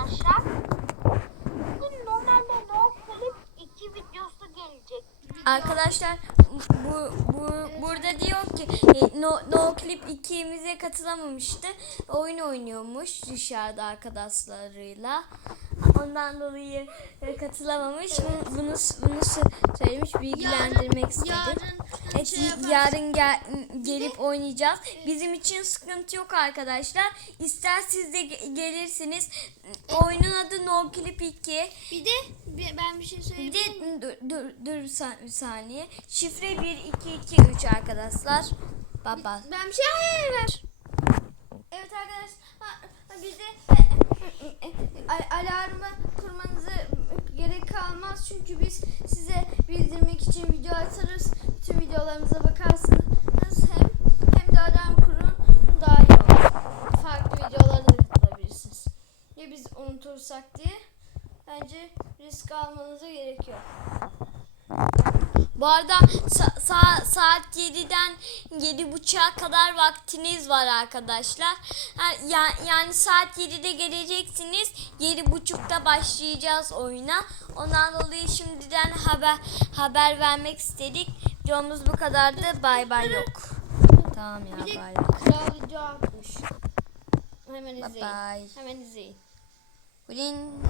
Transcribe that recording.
arkadaşlar. Bugün normalde no clip 2 videosu gelecek. Arkadaşlar bu, bu burada diyor ki no, no clip 2'mize katılamamıştı. Oyun oynuyormuş dışarıda arkadaşlarıyla. Ondan dolayı e, katılamamış. Bunu, bunu, bunu söylemiş bilgilendirmek istedim. yarın Evet, şey yaparsın. yarın gel, gelip oynayacağız. Bizim için sıkıntı yok arkadaşlar. İster siz de ge- gelirsiniz. Oyunun adı No Clip 2. Bir de bir- ben bir şey Bir söyleyeyim. de dur, dur, dur bir bir saniye. Şifre 1 2 2 3 arkadaşlar. Baba. Ben bir şey hayır ver. Evet arkadaşlar bir de Al- alarmı kurmanızı gerek kalmaz çünkü biz size bildirmek için video atarız. Bütün videolarımıza bakarsınız hem hem de alarm kurun daha iyi olur. Farklı videolara da katılabilirsiniz. Ya biz unutursak diye bence risk almanıza gerek yok. Bu arada sa- sa- saat 7'den 7.30'a kadar vaktiniz var arkadaşlar. Ha, ya- yani saat 7'de geleceksiniz. 7.30'da başlayacağız oyuna. Ondan dolayı şimdiden haber haber vermek istedik. Videomuz bu kadardı. Bay bay yok. Tamam ya Bir de bay. kral video atmış. Hemen izleyin. bye. Hemen izleyin. Bugün